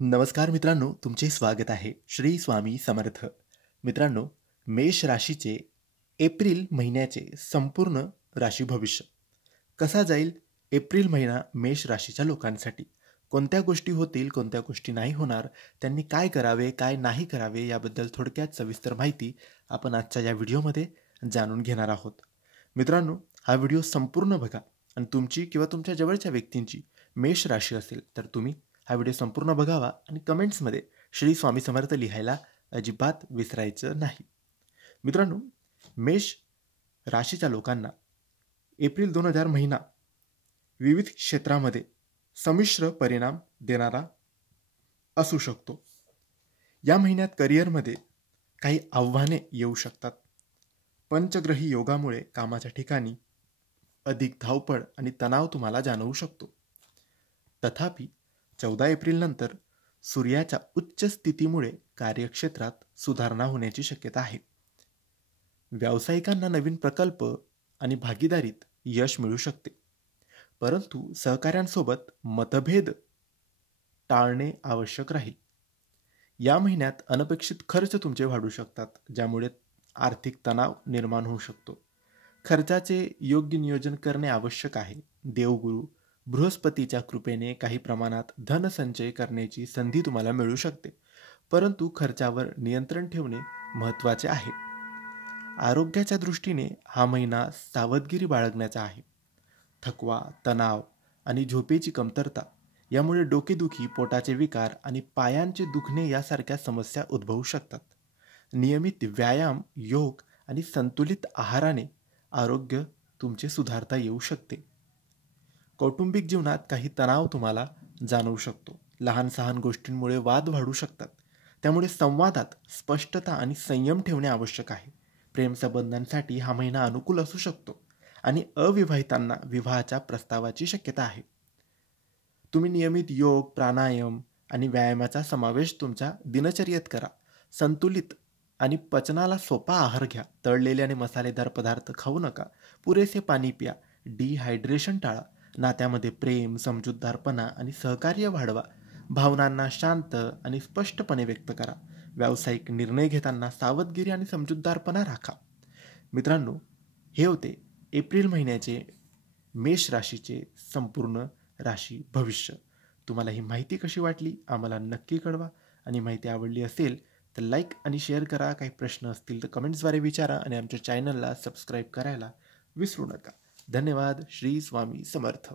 नमस्कार मित्रांनो, तुमचे स्वागत आहे. श्री स्वामी समर्थ. मित्रांनो, मेष राशीचे एप्रिल महिन्याचे संपूर्ण राशी भविष्य कसा जाईल? एप्रिल महिना मेष राशीच्या लोकांसाठी कोणत्या गोष्टी होतील, कोणत्या गोष्टी नाही होणार, त्यांनी काय करावे, काय नाही करावे याबद्दल थोडक्यात सविस्तर माहिती आपण आजच्या या व्हिडिओमध्ये जाणून घेणार आहोत. मित्रांनो, हा व्हिडिओ संपूर्ण बघा आणि तुमची किंवा तुमच्या जवळच्या व्यक्तींची मेष राशी असेल तर तुम्ही हा व्हिडिओ संपूर्ण बघावा आणि कमेंट्समध्ये श्री स्वामी समर्थ लिहायला अजिबात विसरायचं नाही. मित्रांनो, मेष राशीच्या लोकांना एप्रिल 2000 महिना विविध क्षेत्रामध्ये संमिश्र परिणाम देणारा असू शकतो. या महिन्यात करिअरमध्ये काही आव्हाने येऊ शकतात. पंचग्रही योगामुळे कामाच्या ठिकाणी अधिक धावपळ आणि तणाव तुम्हाला जाणवू शकतो. तथापि 14 एप्रिल नंतर सूर्याच्या उच्च स्थितीमुळे कार्यक्षेत्रात सुधारणा होण्याची शक्यता आहे. व्यावसायिकांना नवीन प्रकल्प आणि भागीदारीत यश मिळू शकते, परंतु सहकाऱ्यांसोबत मतभेद टाळणे आवश्यक राहील. या महिन्यात अनपेक्षित खर्च तुमचे वाढू शकतात, ज्यामुळे आर्थिक तणाव निर्माण होऊ शकतो. खर्चाचे योग्य नियोजन करणे आवश्यक आहे. देवगुरु बृहस्पतीच्या कृपेने काही प्रमाणात धनसंचय करण्याची संधी तुम्हाला मिळू शकते, परंतु खर्चावर नियंत्रण ठेवणे महत्त्वाचे आहे. आरोग्याच्या दृष्टीने हा महिना सावधगिरी बाळगण्याचा आहे. थकवा, तणाव आणि झोपेची कमतरता यामुळे डोकेदुखी, पोटाचे विकार आणि पायांचे दुखणे यासारख्या समस्या उद्भवू शकतात. नियमित व्यायाम, योग आणि संतुलित आहाराने आरोग्य तुमचे सुधारता येऊ शकते. कौटुंबिक जीवनात काही तणाव तुम्हाला जाणवू शकतो. लहान सहान गोष्टींमुळे वाद वाढू शकतात, त्यामुळे संवादात स्पष्टता आणि संयम ठेवणे आवश्यक आहे. प्रेमसंबंधांसाठी हा महिना अनुकूल असू शकतो आणि अविवाहितांना विवाहाच्या प्रस्तावाची शक्यता आहे. तुम्ही नियमित योग, प्राणायाम आणि व्यायामाचा समावेश तुमच्या दिनचर्येत करा. संतुलित आणि पचनाला सोपा आहार घ्या. तळलेले आणि मसालेदार पदार्थ खाऊ नका. पुरेसे पाणी प्या. डिहायड्रेशन टाळा. नात्यामध्ये प्रेम, समजूतदारपणा आणि सहकार्य वाढवा. भावनांना शांत आणि स्पष्टपणे व्यक्त करा. व्यावसायिक निर्णय घेताना सावधगिरी आणि समजूतदारपणा राखा. मित्रांनो, हे होते एप्रिल महिन्याचे मेष राशीचे संपूर्ण राशी भविष्य. तुम्हाला ही माहिती कशी वाटली आम्हाला नक्की कळवा आणि माहिती आवडली असेल तर लाईक आणि शेअर करा. काही प्रश्न असतील तर कमेंट्सद्वारे विचारा आणि आमच्या चॅनलला सबस्क्राईब करायला विसरू नका. धन्यवाद. श्री स्वामी समर्थ.